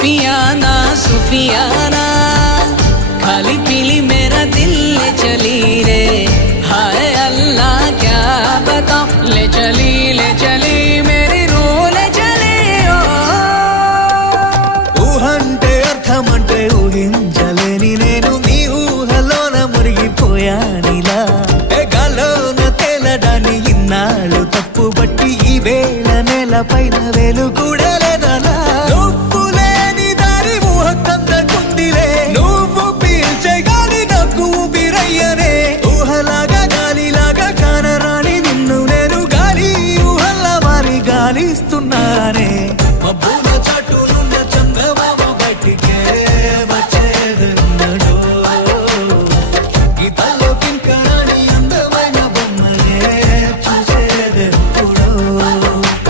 सूफियाना सूफियाना खाली पीली मेरा दिल ले चली रे हाय अल्लाह क्या बताऊं ले चली मेरी रूह ले चली ఊహంటే అర్థమంటే ఊహించలేని నేను నీ ఊహలోన మురిగిపోయానిలా గాల్లోన తేలడాన్ని ఇన్నాళ్ళు తప్పుబట్టి ఈ వేళ నేల పైన వేలు కూడా లేదలా నువ్వు లేని దారి ఊహకందకుందిలే నువ్వు పీల్చే గాలి నాకు ఊపిరయ్యనే ఊహలాగా గాలిలాగా కానరాని నిన్ను నేను గాలి ఊహల్లా మారి గాలిస్తున్నానే